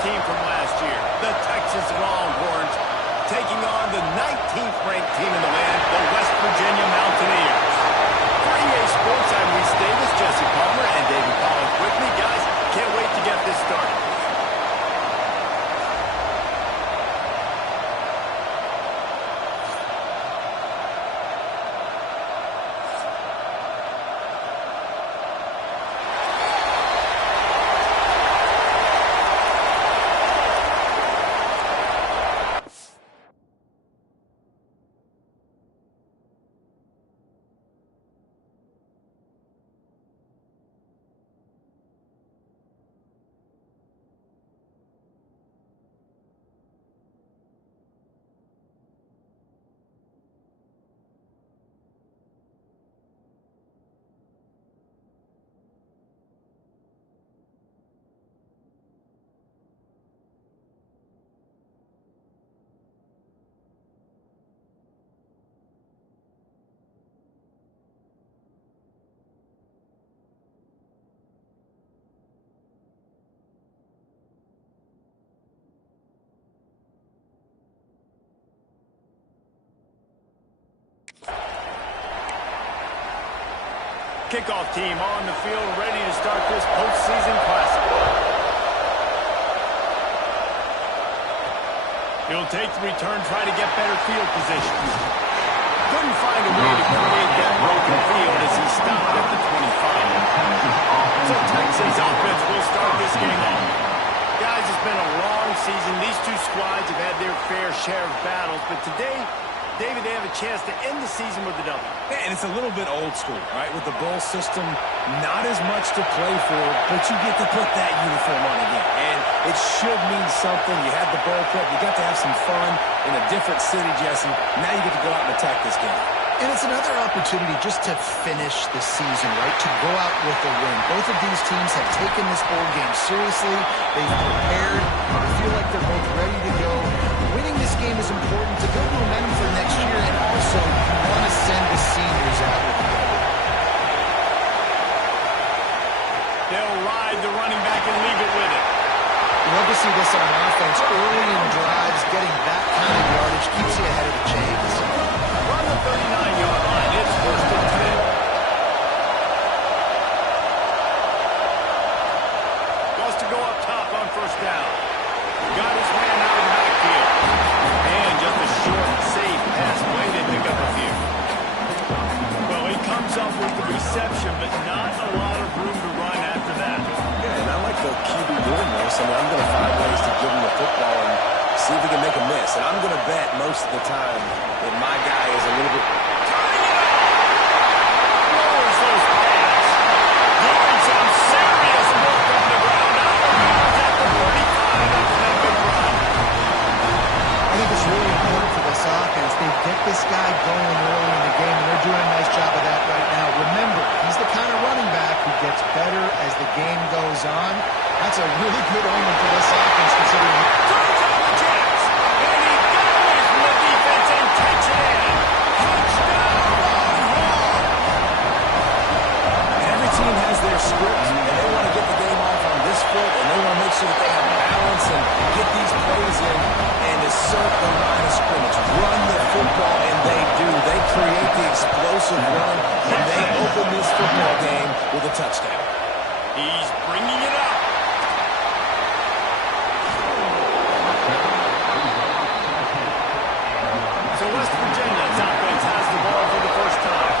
team from last year, the Texas Longhorns, taking on the 19th ranked team in the land, the West Virginia Mountaineers. For EA Sports, I'm Reese Davis, Jesse Palmer, and David Collins with me. Guys, can't wait to get this started. Kickoff team on the field, ready to start this postseason classic. He'll take the return, try to get better field position. Couldn't find a way to create that broken field as he stopped at the 25. So Texans offense will start this game off. Guys, it's been a long season. These two squads have had their fair share of battles, but today, David, they have a chance to end the season with a W. Yeah, and it's a little bit old school, right? With the bowl system, not as much to play for, but you get to put that uniform on again. And it should mean something. You had the bowl prep. You got to have some fun in a different city, Jesse. Now you get to go out and attack this game. And it's another opportunity just to finish the season, right? To go out with a win. Both of these teams have taken this bowl game seriously. They've prepared. They feel like they're both ready to go. Winning this game is important to build momentum for next year, and also you want to send the seniors out with a W. They'll ride the running back and leave it with it. You love to see this on offense early in drives. Getting that kind of yardage keeps you ahead of the chains. From the 39-yard line, it's 1st and 10. Wants to go up top on 1st down. Got his man out of the backfield. And just a short, safe pass play. They pick up a few. Well, he comes up with the reception, but not a lot of room to run after that. Yeah, and I like the QB doing this. I mean, I'm going to find ways to give him the football and see if he can make a miss. And I'm going to bet most of the time that my guy is a little bit... Lowers those pads. Doing some serious work on the ground. Out of bounds at the 45 after that big run. I think it's really important for this offense. They get this guy going early in the game, and they're doing a nice job of that right now. Remember, he's the kind of running back who gets better as the game goes on. That's a really good omen for this offense, considering... Throws on the Jets. And he got away from the defense and takes it in. Touchdown, Longhorn. Every team has their script, and they want to get the game off on this foot, and they want to make sure that they have balance and get these plays in and assert the line of scrimmage. Run the football, and they do. They create the explosive run, and they open this football game with a touchdown. He's bringing it up. So West Virginia's offense has the ball for the first time.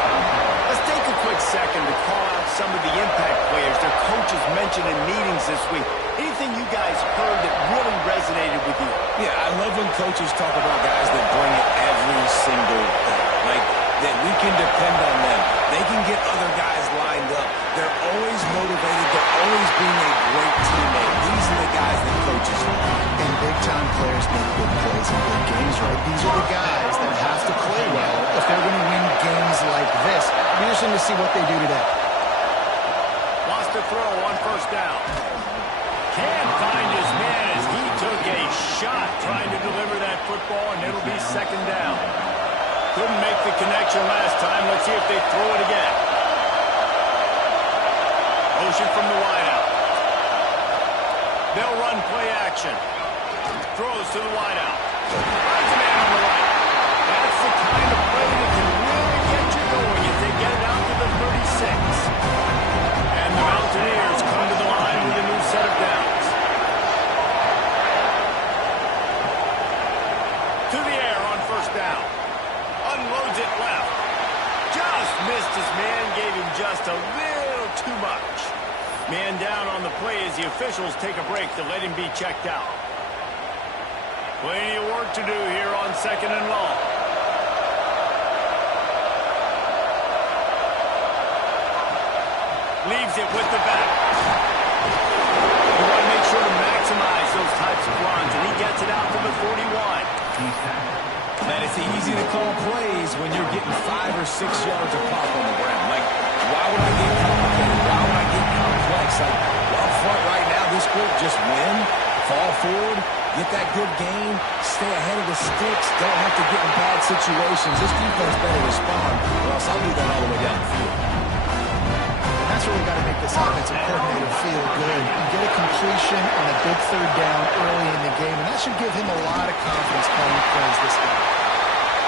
Let's take a quick second to call out some of the impact players their coaches mentioned in meetings this week. Anything you guys heard that really resonated with you? Yeah, I love when coaches talk about guys that bring it every single day. Like, that we can depend on them. They can get other guys lined up. They're always motivated. They're always being a great teammate. These are the guys that coaches love. And big-time players make big plays in big games, right? These are the guys that have to play well if they're going to win games like this. Be interesting to see what they do today. Wants to throw on 1st down. Can't find his man as he took a shot trying to deliver that football, and it'll be 2nd down. Couldn't make the connection last time. Let's see if they throw it again. Motion from the wideout. They'll run play action. Throws to the wideout. Finds a man on the right. That's the kind of play that can really get you going if they get it out to the 36. And the Mountaineers come to the line with a new set of downs. To the air on first down. Unloads it left. Just missed his man, gave him just a little too much. Man down on the play as the officials take a break to let him be checked out. Plenty of work to do here on second and long. Leaves it with the back. You want to make sure to maximize those types of runs, and he gets it out to the 41. Man, it's easy to call plays when you're getting 5 or 6 yards of pop on the ground. Like, why would I get complicated? Why would I get complex? Like, up front right now, this group just win, fall forward, get that good game, stay ahead of the sticks, don't have to get in bad situations. This defense better respond, or else I'll do that all the way down the field. That's really got to make this offensive coordinator feel good. You get a completion on a big third down early in the game, and that should give him a lot of confidence calling plays this game.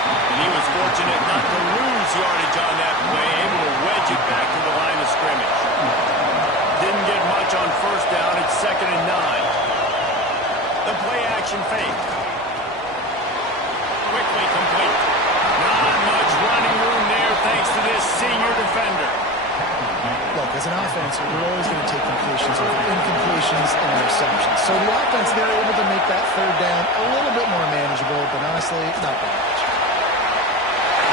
And he was fortunate not to lose yardage on that play, able to wedge it back to the line of scrimmage. Didn't get much on first down. It's 2nd and 9. The play action fake. Quickly complete. Not much running room there thanks to this senior defender. Look, as an offense, we're always going to take completions over incompletions and interceptions. So the offense, they're able to make that third down a little bit more manageable, but honestly, not that much.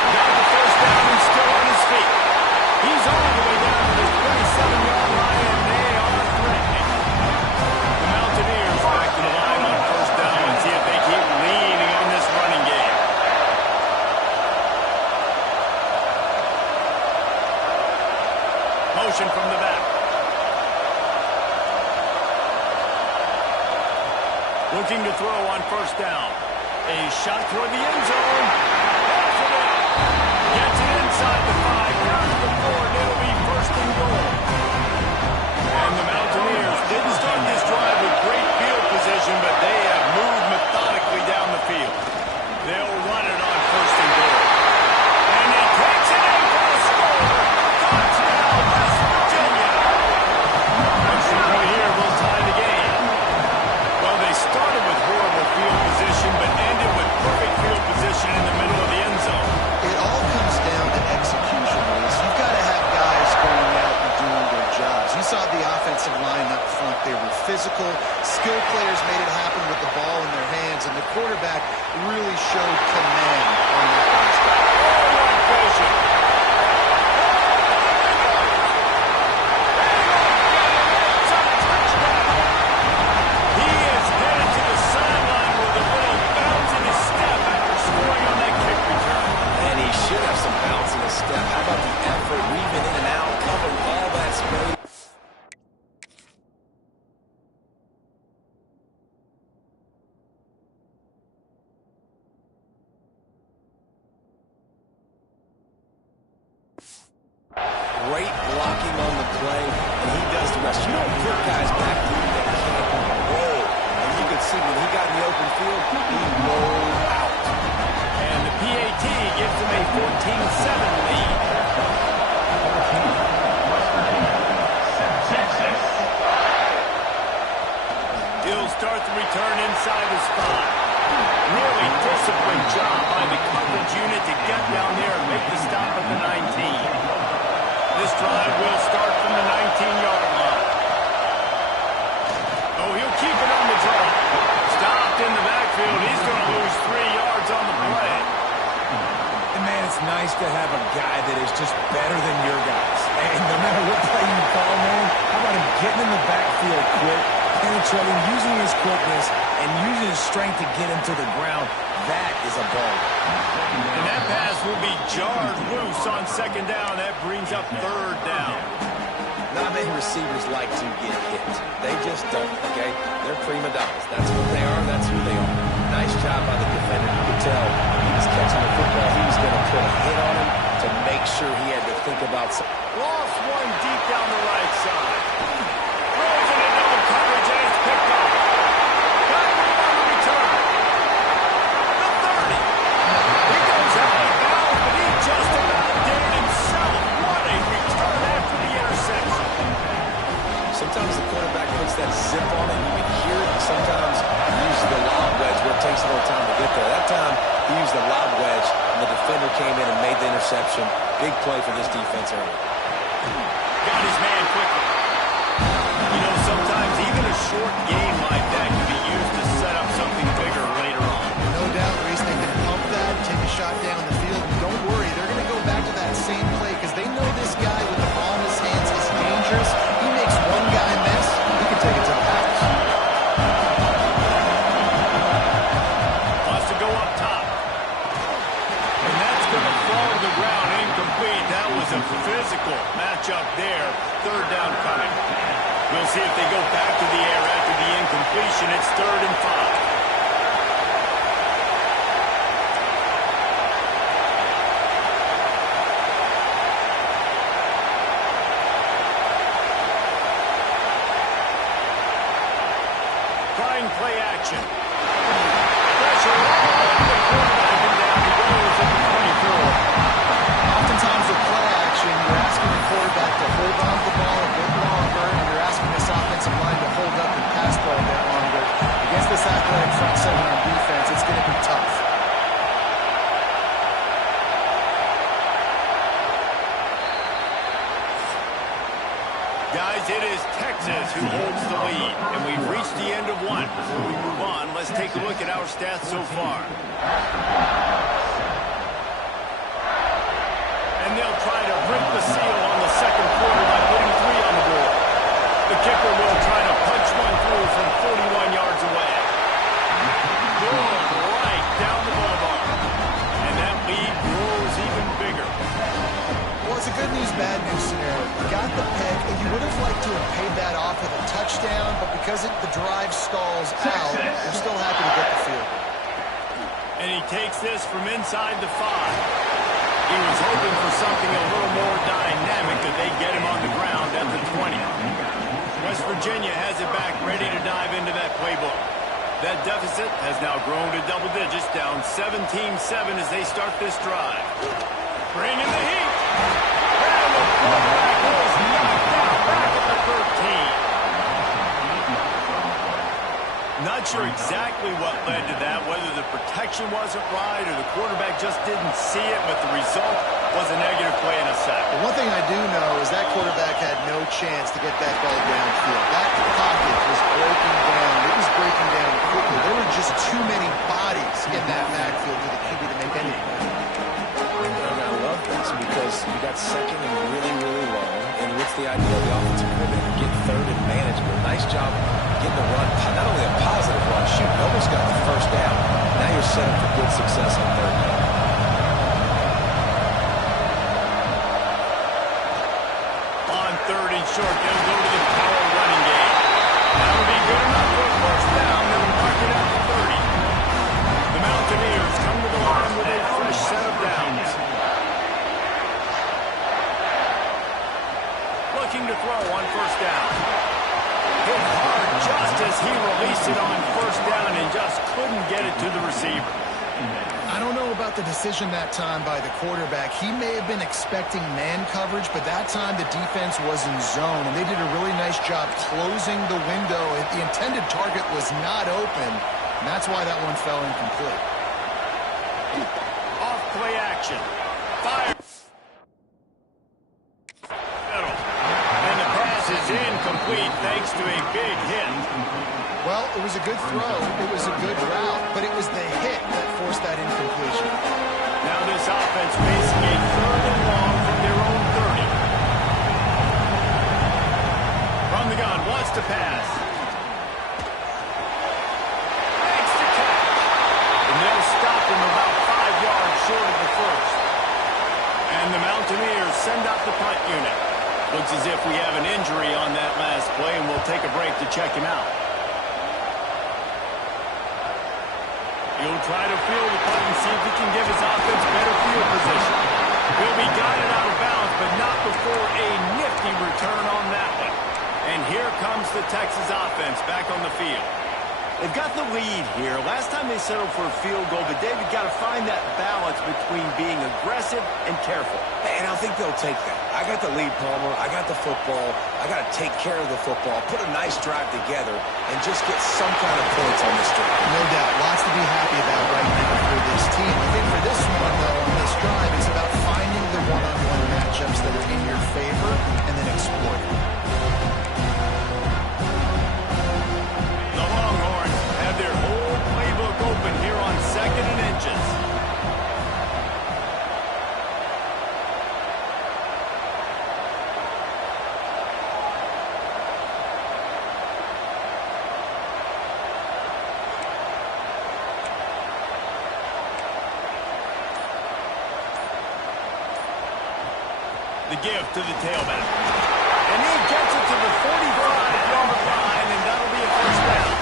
Got the first down and still on his feet. He's all the way down to the 27-yard line, and they are threatening. The Mountaineers back to the line on first down and see if they keep leaning on this running game. Motion from the back. Looking to throw on first down. A shot toward the end zone. Gets it inside the 5, down to the 4, and it'll be first and goal. And the Mountaineers didn't start this drive with great field position, but they have moved methodically down the field. They'll run it on first and goal. And he takes it in for a score. Touchdown, West Virginia. Extra point here will tie the game. Well, they started with horrible field position, but ended with perfect field position in the middle of the end zone. It all comes down to execution, Reese. You've got to have guys going out and doing their jobs. You saw the offensive line up front. They were physical. Skilled players made it happen with the ball in their hands, and the quarterback really showed command on that last drive. He is headed to the sideline with a little bounce in his step after scoring on that kick return. And he should have some bounce in his step. How about the effort, weaving in and out, covering all that space? Great blocking on the play, and he does the rest. You don't put guys back through that can't roll. And you could see when he got in the open field, he rolled out. And the PAT gives them a 14-7 lead. He'll start the return inside the spot. Really disciplined job by the coverage unit to get down there and make the stop at the 19. This drive will start from the 19-yard line. Oh, he'll keep it on the draw. Stopped in the backfield. He's going to lose 3 yards on the play. And man, it's nice to have a guy that is just better than your guys. And no matter what play you call, man, how about him getting in the backfield quick, penetrating, using his quickness, and using his strength to get him to the ground. That is a ball. And that pass will be jarred loose on second down. That brings up third down. Not many receivers like to get hit. They just don't, okay? They're prima donnas. That's what they are. That's who they are. Nice job by the defender. You could tell he was catching the football. He was going to put a hit on him to make sure he had to think about something. Lost one deep down the right side. Throws it into the coverage, and it's picked off. Sometimes the quarterback puts that zip on it. You can hear it. Sometimes he uses the lob wedge where it takes a little time to get there. That time, he used the lob wedge, and the defender came in and made the interception. Big play for this defense early. Got his man quickly. You know, sometimes even a short game like that can be used to set up something bigger later on. No doubt, Reese, they can pump that, take a shot down the field. And don't worry, they're going to go back to that same play because they know this guy with the ball in his hands is dangerous. He makes one guy miss, he can take it to the house. Wants to go up top. And that's going to fall to the ground incomplete. That was a physical matchup there. Third down coming. We'll see if they go back to the air after the incompletion. It's 3rd and 5. Trying play action. Pressure all over the quarterback, and down he goes at the 24. Oftentimes with play action, you're asking the quarterback to hold on to the ball a bit longer, and you're asking this offensive line to hold up and pass ball a bit longer. Against this athletic front seven on defense, it's going to be tough. Guys, it is Texas who holds the lead, and we've reached the end of one. Before we move on, let's take a look at our stats so far. And they'll try to break the seal on the second quarter by putting 3 on the board. The kicker will try to punch one through from 41 yards away. Good, right down the boulevard. And that lead grows even bigger. Well, it's a good news, bad news scenario. You got the pick, and you would have liked to have paid that off with a touchdown, but because the drive stalls out, you're still happy to get the field. And he takes this from inside the 5. He was hoping for something a little more dynamic, that they get him on the ground at the 20. West Virginia has it back, ready to dive into that playbook. That deficit has now grown to double digits, down 17-7 as they start this drive. Bring in the heat. And the quarterback was knocked out back at the 13. Not sure exactly what led to that, whether the protection wasn't right or the quarterback just didn't see it, but the result was a negative play in a sack. But one thing I do know is that quarterback had no chance to get that ball downfield. That pocket was breaking down. It was breaking down quickly. There were just too many bodies in that backfield for the QB to make anything. And I love this because you got second and really, really long. And what's the idea of the offensive coordinator? Get third and manageable. Nice job getting the run. Not only a positive run, shoot, almost got the first down. Now you're set up for good success on 3rd down. On 3rd and short, they'll go to the power running game. That'll be good enough for a first down. They'll mark it at the 30. The Mountaineers come to the line with a fresh set of downs. Looking to throw on first down. Hit hard just as he released it on first down and just couldn't get it to the receiver. I don't know about the decision that time by the quarterback. He may have been expecting man coverage, but that time the defense was in zone, and they did a really nice job closing the window. The intended target was not open, and that's why that one fell incomplete. Off play action. Fire. Middle. And the pass is incomplete thanks to a big hit. Well, it was a good throw. It was a good route, but it was the hit that forced that incompletion. Now this offense facing a 3rd and long from their own 30. From the gun, wants to pass. Makes the catch. And they'll stop him about 5 yards short of the first. And the Mountaineers send out the punt unit. Looks as if we have an injury on that last play, and we'll take a break to check him out. He'll try to field the punt and see if he can give his offense better field position. He'll be guided out of bounds, but not before a nifty return on that one. And here comes the Texas offense back on the field. They've got the lead here. Last time they settled for a field goal, but David got to find that balance between being aggressive and careful. And I think they'll take that. I got the lead, Palmer. I got the football. I got to take care of the football, put a nice drive together, and just get some kind of points on this drive. No doubt. Lots to be happy about right now for this team. I think for this one, though, on this drive, it's about finding the one-on-one matchups that are in your favor and then exploiting them. The Longhorns have their whole playbook open here on 2nd and inches. The give to the tailback. And he gets it to the 45-yard line, and that'll be a first down.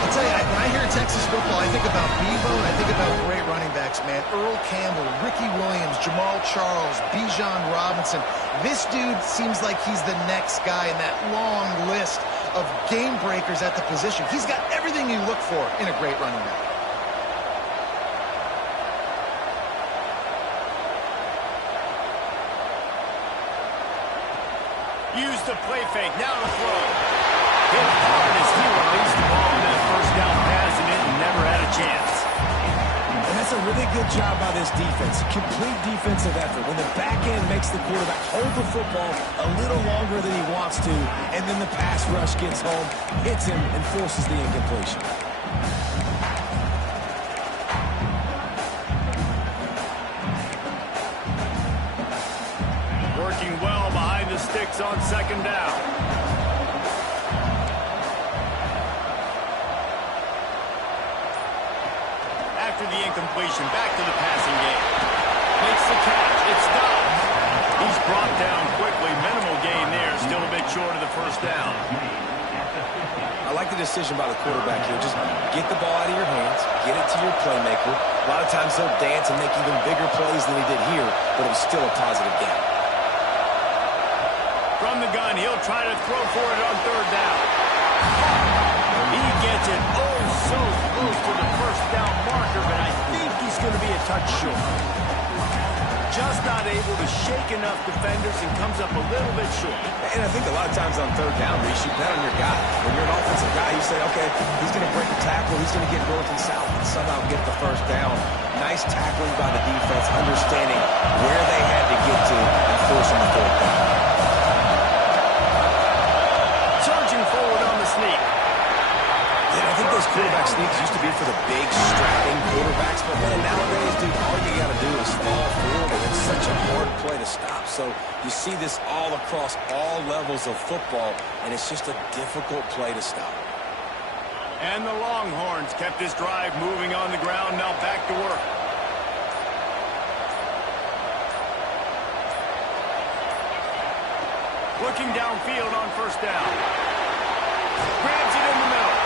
I'll tell you, when I hear Texas football, I think about Bevo, and I think about great running backs, man. Earl Campbell, Ricky Williams, Jamal Charles, Bijan Robinson. This dude seems like he's the next guy in that long list of game breakers at the position. He's got everything you look for in a great running back. Use the play fake. Now to throw. Hit hard as he released the ball on that first down pass, and it never had a chance. And that's a really good job by this defense. Complete defensive effort. When the back end makes the quarterback hold the football a little longer than he wants to, and then the pass rush gets home, hits him, and forces the incompletion. Working well behind the sticks on 2nd down. After the incompletion, back to the passing game. Makes the catch. It's Dobbs. He's brought down quickly. Minimal gain there. Still a bit short of the first down. I like the decision by the quarterback here. Just get the ball out of your hands, get it to your playmaker. A lot of times he'll dance and make even bigger plays than he did here, but it was still a positive game. From the gun, he'll try to throw for it on 3rd down. He gets it so close to the first down marker, but I think he's going to be a touch short. Just not able to shake enough defenders and comes up a little bit short. And I think a lot of times on 3rd down, Reese, you bet on your guy. When you're an offensive guy, you say, okay, he's going to break the tackle, he's going to get north and south, and somehow get the first down. Nice tackling by the defense, understanding where they had to get to and forcing the 4th down. Charging forward on the sneak. Yeah, I think those quarterback sneaks used to be for the big, strapping quarterbacks, but man, nowadays, dude, all you got to do is fall forward, and it's such a hard play to stop. So you see this all across all levels of football, and it's just a difficult play to stop. And the Longhorns kept this drive moving on the ground. Now back to work. Looking downfield on 1st down. Grabs it in the middle.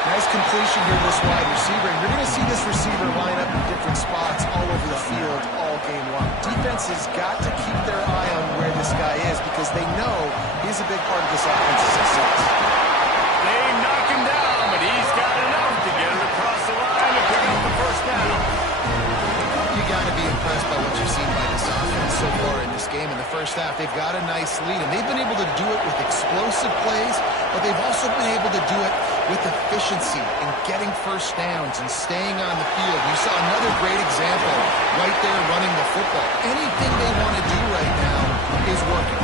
Nice completion here, this wide receiver. And you're going to see this receiver line up in different spots all over the field all game long. Defense has got to keep their eye on where this guy is because they know he's a big part of this offense's success. They knock him down, but he's got enough to get it across the line to pick up the first down. You got to be impressed by what you've seen by this offense so far in this game. In the first half, they've got a nice lead, and they've been able to do it with explosive plays, but they've also been able to do it with efficiency and getting first downs and staying on the field. You saw another great example right there running the football. Anything they want to do right now is working.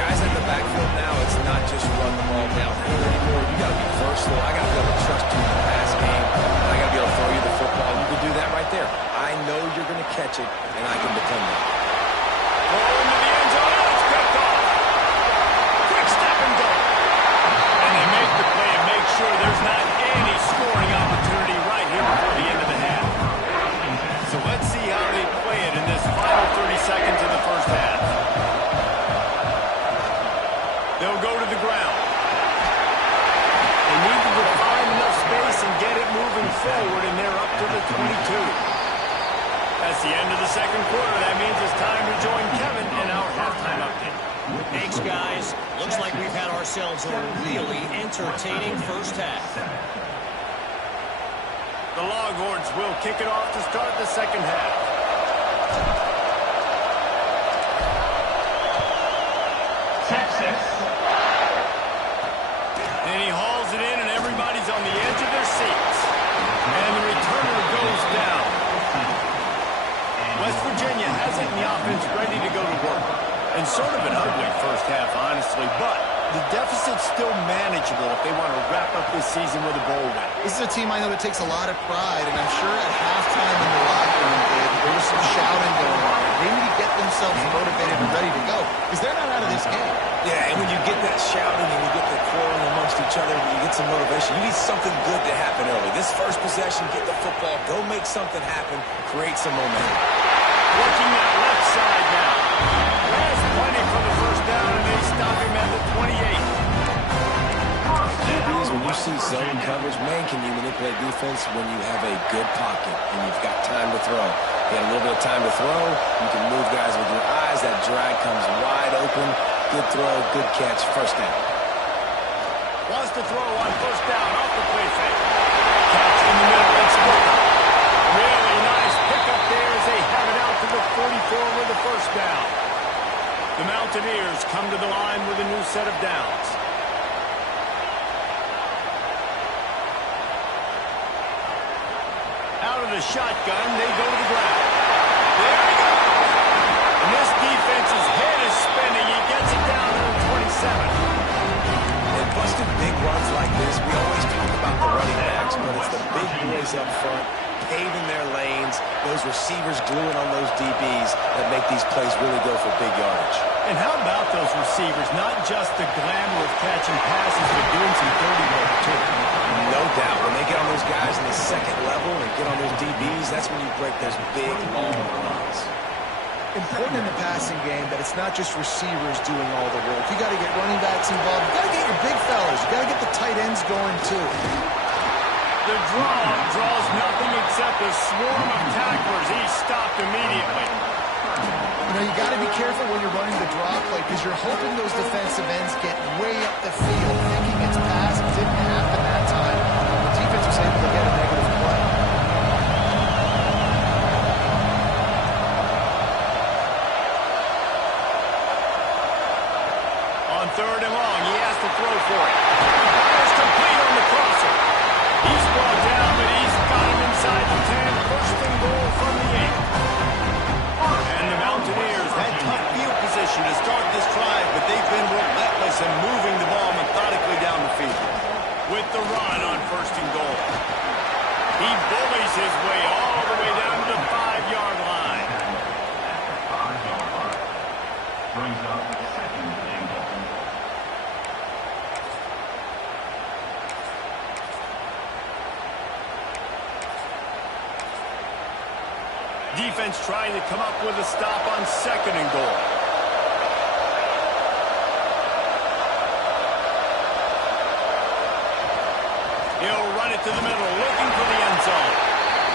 Guys in the backfield now, it's not just run the ball downhill anymore. You got to be versatile. I got to be able to trust you in the pass game. And I got to be able to throw you the football. You can do that right there. I know you're going to catch it, and I can depend on it. Ball into the end zone. It's picked off. Quick step and go. And they make the play and make sure there's not any scoring opportunity right here before the end of the half. So let's see how they play it in this final 30 seconds of the first half. They'll go to the ground. They needed to find enough space and get it moving forward, and they're up to the 22. That's the end of the second quarter. That means it's time to join Kevin in our halftime update. Thanks, guys. Looks like we've had ourselves a really entertaining first half. The Longhorns will kick it off to start the second half. the deficit's still manageable if they want to wrap up this season with a bowl win. This is a team I know that takes a lot of pride, and I'm sure at halftime in the locker room, there was some shouting going on. They need to get themselves motivated and ready to go, because they're not out of this game. Yeah, and when you get that shouting and you get the quarreling amongst each other, you get some motivation. You need something good to happen early. This first possession, get the football, go make something happen, create some momentum. Working that left side now. Has plenty for the first down, and they stop him at the 28. DBs, when you see zone coverage, man, can you manipulate defense when you have a good pocket and you've got time to throw. You have a little bit of time to throw. You can move guys with your eyes. That drag comes wide open. Good throw, good catch, first down. Wants to throw on first down off the play fake. Catch in the middle, it's good. Really nice pickup there as they have it out to the 44 with the first down. The Mountaineers come to the line with a new set of downs. Out of the shotgun, they go to the ground. There he goes. And this defense's head is spinning. He gets it down to the 27. And busting big runs like this, we always talk about the running backs, but it's the big boys up front, paving their lanes, those receivers gluing on those DBs that make these plays really go for big yardage. And how about those receivers? Not just the glamour of catching passes, but doing some dirty work, too. No doubt. When they get on those guys in the second level and get on those DBs, that's when you break those big, long runs. Important in the passing game that it's not just receivers doing all the work. You got to get running backs involved. You got to get your big fellas. You got to get the tight ends going, too. The draw draws nothing except a swarm of tacklers. He's stopped immediately. You know, you got to be careful when you're running the draw play because you're hoping those defensive ends get way up the field, thinking it's pass. It didn't happen that time. The defense was able to get a negative play. On third and long, he has to throw for it. Fires complete on the crosser. He's brought down, but he's got him inside the 10. First and goal from the 8. And the Mountaineers had tough field position to start this drive, but they've been relentless in moving the ball methodically down the field. With the run on first and goal. He bullies his way all the way down to the 5-yard line. Brings up second and goal. Defense trying to come up with a stop on second and goal. He'll run it to the middle, looking for the end zone.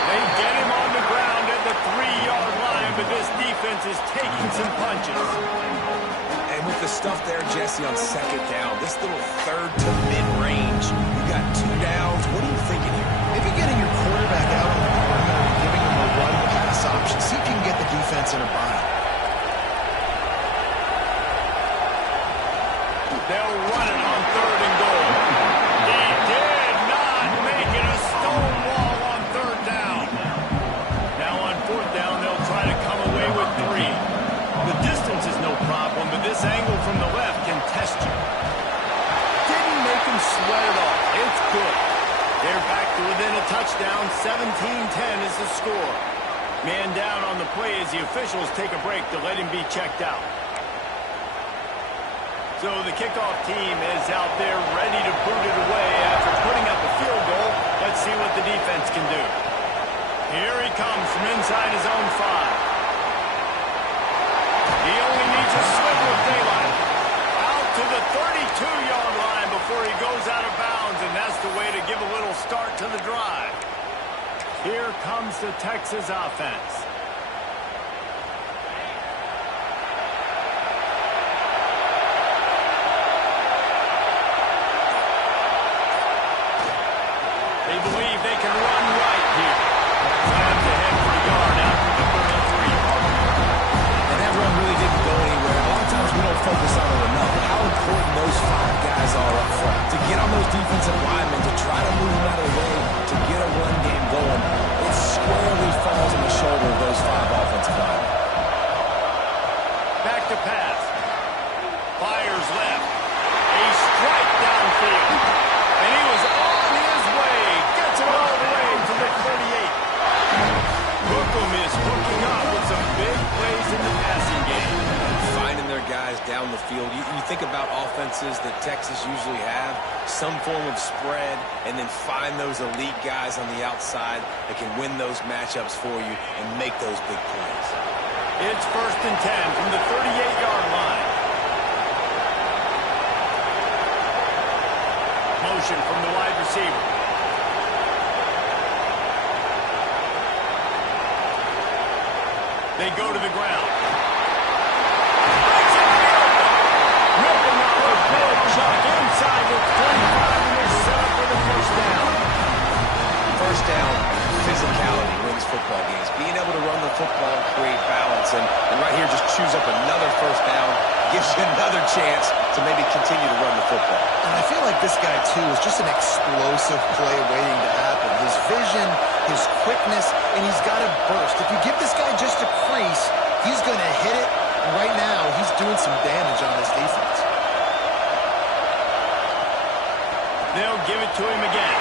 They get him on the ground at the 3-yard line, but this defense is taking some punches. And with the stuff there, Jesse, on second down, this little third to mid-range, you got 2 downs. What are you thinking here? Maybe getting your quarterback out on the perimeter and giving him a run-pass option. See if you can get the defense in a bind. They'll run it on third and goal. He did not make it a stone wall on third down. Now on fourth down, they'll try to come away with 3. The distance is no problem, but this angle from the left can test you. Didn't make him sweat it off. It's good. They're back to within a touchdown. 17-10 is the score. Man down on the play as the officials take a break to let him be checked out. So the kickoff team is out there ready to boot it away after putting up a field goal. Let's see what the defense can do. Here he comes from inside his own 5. He only needs a sliver of daylight. Out to the 32-yard line before he goes out of bounds, and that's the way to give a little start to the drive. Here comes the Texas offense. They believe they can run right here. Slams ahead for a yard out to the 33. And that run really didn't go anywhere. A lot of times we don't focus on it enough, but how important those 5 guys are up front. To get on those defensive linemen, to try to move them out of the way, to get a run game going, it squarely falls on the shoulder of those 5 offensive linemen. Back to pass. Fires left. A think about offenses that Texas usually have, some form of spread, and then find those elite guys on the outside that can win those matchups for you and make those big plays. It's 1st and 10 from the 38-yard line. Motion from the wide receiver. They go to the ground. Ripping off a good chunk inside the 35, and they're set up for the first down. First down, physicality wins football games. Being able to run the football and create balance. And right here, just choose up another first down. Gives you another chance to maybe continue to run the football. And I feel like this guy, too, is just an explosive play waiting to happen. His vision, his quickness, and he's got a burst. If you give this guy just a crease, he's going to hit it. And right now, he's doing some damage on this defense. They'll give it to him again.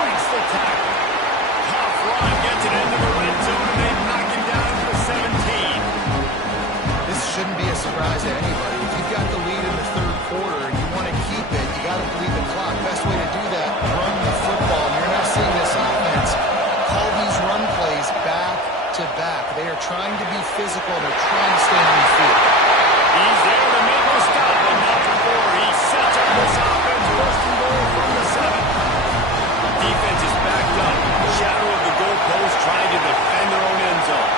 Breaks the tackle. Tough run, gets it into the red zone, and they knock him down to the 17. This shouldn't be a surprise to anybody. If you've got the lead in the third quarter and you want to keep it, you got to bleed the clock. Best way to do that, run the football. And you're now seeing this offense call these run plays back to back. They are trying to be physical. They're trying to stay on the field. He's there to make the stop, and number 4, he sets up this offense, 1st and goal from the 7. Defense is backed up. Shadow of the goalpost, trying to defend their own end zone.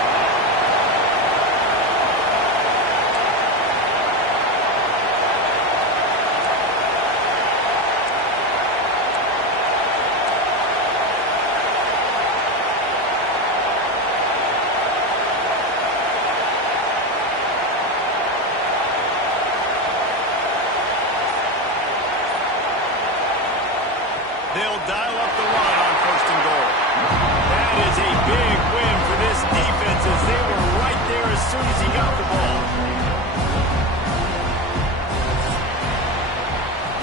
They'll dial up the run on 1st and goal. That is a big win for this defense as they were right there as soon as he got the ball.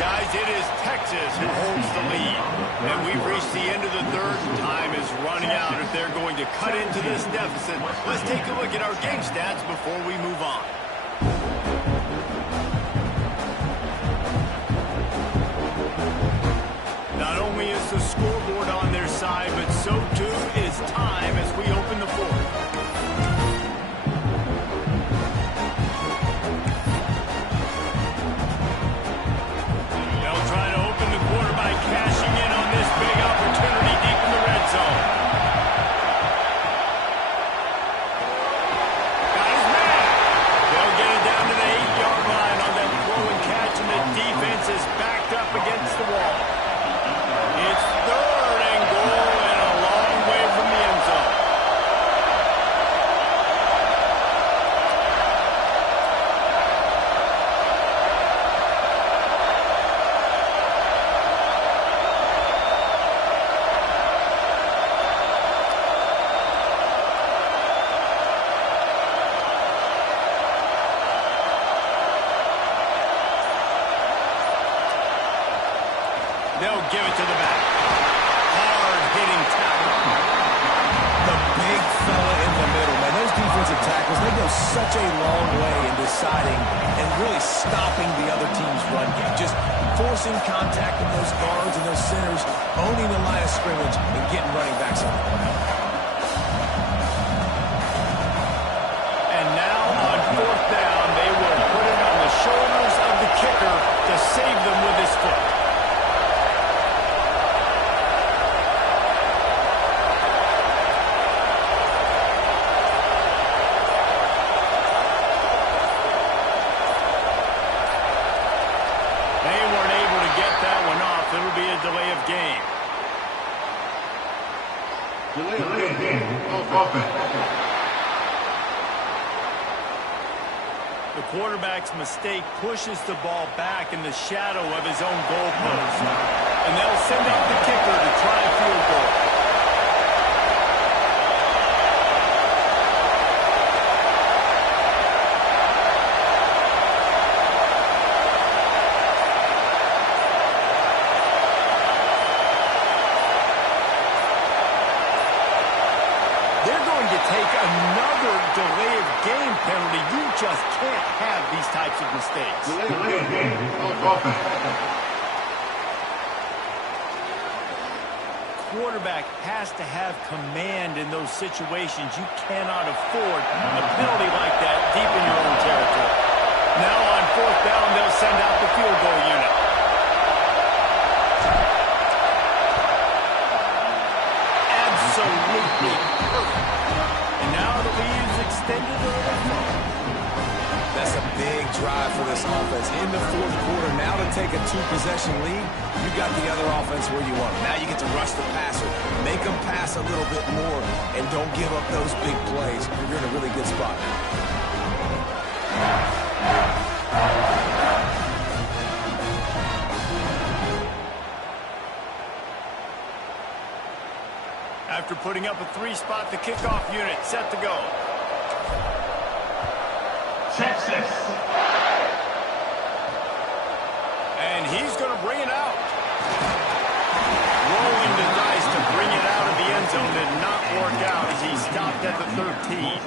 Guys, it is Texas who holds the lead. And we've reached the end of the third. Time is running out if they're going to cut into this deficit. Let's take a look at our game stats before we move on. Not only is the scoreboard on their side, but so too is time as we open the fourth. They'll try to open the quarter by cashing in on this big opportunity deep in the red zone. Got his man. They'll get it down to the 8-yard line on that throw and catch, and the defense is backed up against the wall. It's 3rd and goal and a long way from the end zone. They'll give it to the back. Hard-hitting tackle. The big fella in the middle, man. Those defensive tackles, they go such a long way in deciding and really stopping the other team's run game. Just forcing contact with those guards and those centers, owning the line of scrimmage, and getting running backs on the ground. And now on 4th down, they will put it on the shoulders of the kicker to save them with his foot. They weren't able to get that one off. It'll be a delay of game. Delay of game. Offense. The quarterback's mistake pushes the ball back in the shadow of his own goalpost. And they'll send out the kicker to try a field goal. They're going to take another delay of game penalty. You just can't have these types of mistakes. Delay of game offense. Quarterback has to have command in those situations. You cannot afford a penalty like that deep in your own territory. Now on fourth down, they'll send out the field goal unit. Absolutely perfect. And now the lead is extended a little further. That's a big drive for this offense. In the fourth quarter, now to take a two-possession lead, you got the other offense where you want them. Now you get to rush the passer, make them pass a little bit more, and don't give up those big plays. You're in a really good spot now. After putting up a three-spot, the kickoff unit set to go. Texas. And he's going to bring it out. Rolling the dice to bring it out of the end zone did not work out as he stopped at the 13.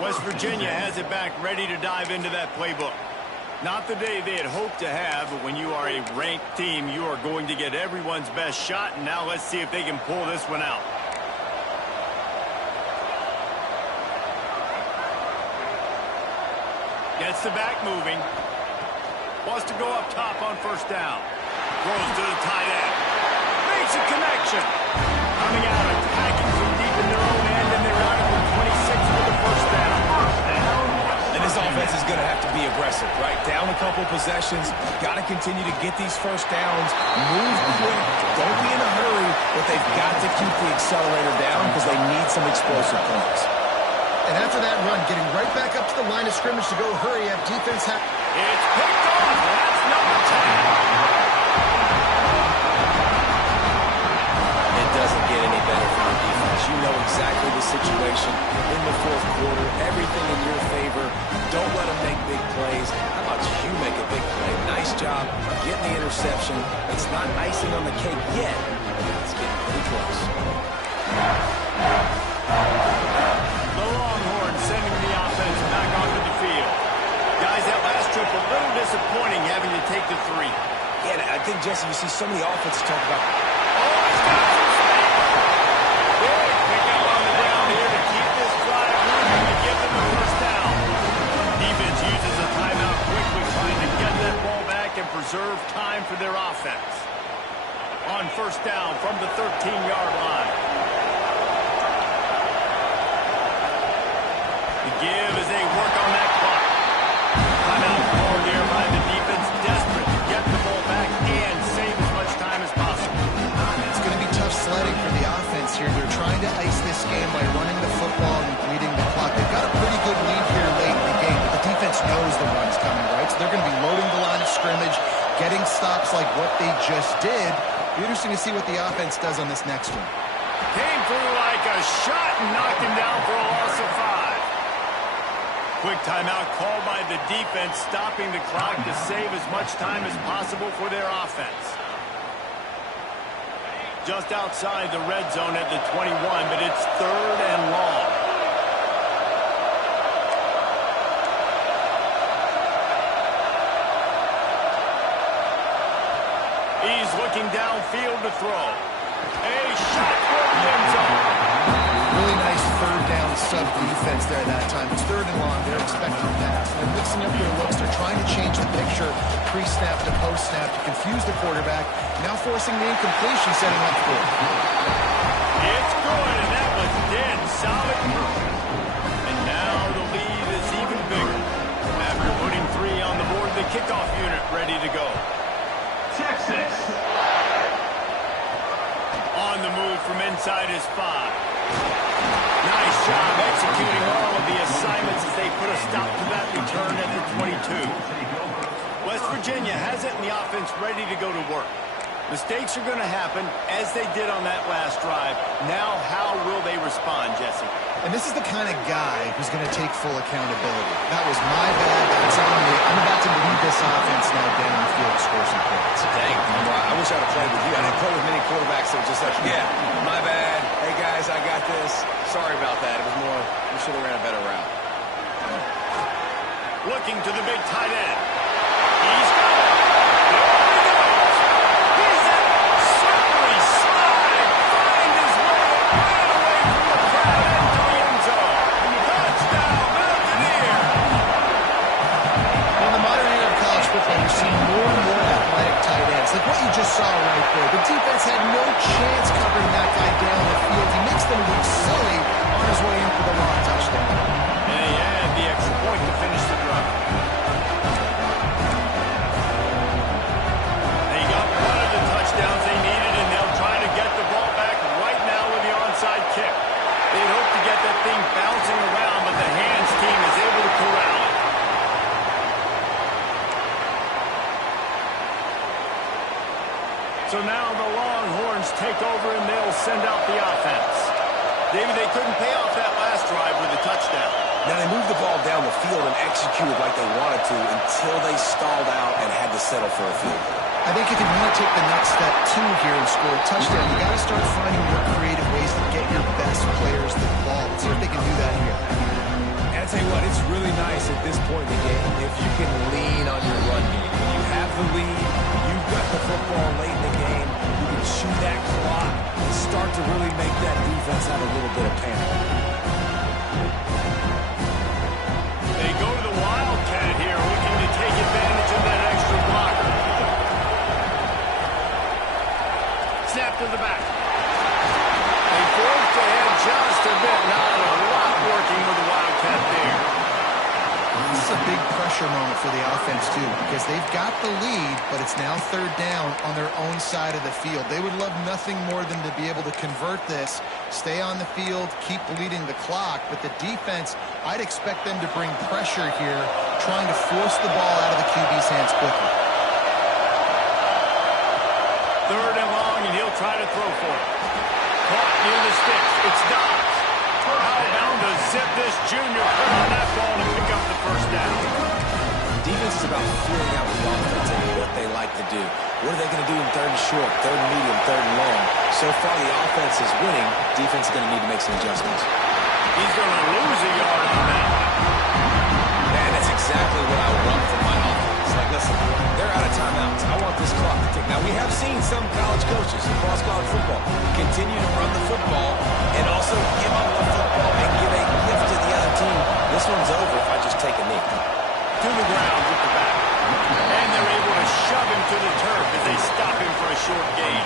West Virginia has it back, ready to dive into that playbook. Not the day they had hoped to have, but when you are a ranked team, you are going to get everyone's best shot. And now let's see if they can pull this one out. Gets the back moving. Wants to go up top on first down. Throws to the tight end. Makes a connection. Coming out, attacking from deep in their own end, and they're out at the 26 for the first down. And this offense is going to have to be aggressive, right? Down a couple possessions. Got to continue to get these first downs. Move quick. Don't be in a hurry, but they've got to keep the accelerator down because they need some explosive points. And after that run, getting right back up to the line of scrimmage to go hurry up, defense have... It's picked off. That's number 10. It doesn't get any better from the defense. You know exactly the situation in the fourth quarter. Everything in your favor. Don't let them make big plays. How about you make a big play? Nice job getting the interception. It's not icing on the cake yet, but it's getting pretty close. The Longhorns sending the offense back onto the field. Guys, that last trip a little disappointing having to take the 3. Yeah, I think, Jesse, you see so many offenses talk about... Oh, it's got some space. Big pickup on the ground here to keep this drive moving and give them the first down. Defense uses a timeout quickly, trying to get that ball back and preserve time for their offense. On first down from the 13-yard line. The give as they work on that clock. Timeout called here by the defense, desperate to get the ball back and save as much time as possible. It's going to be tough sledding for the offense here. They're trying to ice this game by running the football and bleeding the clock. They've got a pretty good lead here late in the game, but the defense knows the run's coming, right? So they're going to be loading the line of scrimmage, getting stops like what they just did. Be interesting to see what the offense does on this next one. Came through like a shot and knocked him down for a loss of 5. Quick timeout called by the defense, stopping the clock to save as much time as possible for their offense. Just outside the red zone at the 21, but it's 3rd and long. He's looking downfield to throw. A shot for the end zone. Really nice third down sub defense there that time. It's 3rd and long. They're expecting a pass. They're mixing up their looks. They're trying to change the picture pre-snap to post-snap to confuse the quarterback. Now forcing the incompletion, setting up for it. It's good, and that was dead solid. And now the lead is even bigger. After putting 3 on the board, the kickoff unit ready to go. Texas. On the move from inside his 5. Nice job executing all of the assignments as they put a stop to that return at the 22. West Virginia has it in the offense ready to go to work. Mistakes are going to happen, as they did on that last drive. Now, how will they respond, Jesse? And this is the kind of guy who's going to take full accountability. That was my bad. That's on me. I'm about to lead this offense now down the field to score some points. Dang, I wish I'd have played with you. I didn't play with many quarterbacks that were just like, yeah, my bad. Hey, guys, I got this. Sorry about that. It was more should have ran a better route. Looking to the big tight end. He's got it. There he goes. He's in. Slippery slide. Find his way. Ran away from the crowd into the end zone. Touchdown, Mountaineer. In the modern era of college football, you're seeing more and more athletic tight ends. Like what you just saw right there. The defense had no chance covering that guy down the field. He makes them look silly on his way in for the long touchdown. And he had the extra point to finish the drive. They got one of the touchdowns they needed, and they'll try to get the ball back right now with the onside kick. They'd hope to get that thing bouncing around, but the hands team is able to corral it. So now the Longhorns take over, and they'll send out the offense. David, they couldn't pay off that last drive with a touchdown. Now, they moved the ball down the field and executed like they wanted to until they stalled out and had to settle for a field goal. I think if you want to take the next step, too, here and score a touchdown, you got to start finding more creative ways to get your best players the ball. Let's see if they can do that here. And I tell you what, it's really nice at this point in the game if you can lean on your run game. When you have the lead, you've got the football late in the game, you can chew that clock and start to really make that defense have a little bit of panic. They go to the Wildcat here, looking to take advantage of that extra blocker. Snap to the back. They forced ahead just a bit. Not a lot working with the Wildcat there. This is a big pressure moment for the offense, too, because they've got the lead, but it's now third down on their own side of the field. They would love nothing more than to be able to convert this, stay on the field, keep bleeding the clock, but the defense, I'd expect them to bring pressure here, trying to force the ball out of the QB's hands quickly. Third and long, and he'll try to throw for it. Caught near the sticks. It's Dobbs. Outbound to zip this junior. Put on that ball to pick up the first down. Defense is about feeling out the offense and what they like to do. What are they going to do in third and short, third and medium, third and long? So far, the offense is winning. Defense is going to need to make some adjustments. He's going to lose a yard on that one. Man, that's exactly what I want from my offense. Like, listen, they're out of timeouts. I want this clock to tick. Now, we have seen some college coaches across college football continue to run the football and also give up the football and give a gift to the other team. This one's over if I just take a knee. To the ground with the back. And they're able to shove him to the turf as they stop him for a short gain.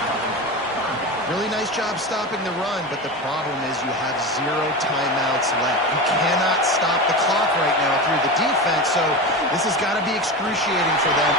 Really nice job stopping the run, but the problem is you have 0 timeouts left. You cannot stop the clock right now through the defense, so this has got to be excruciating for them.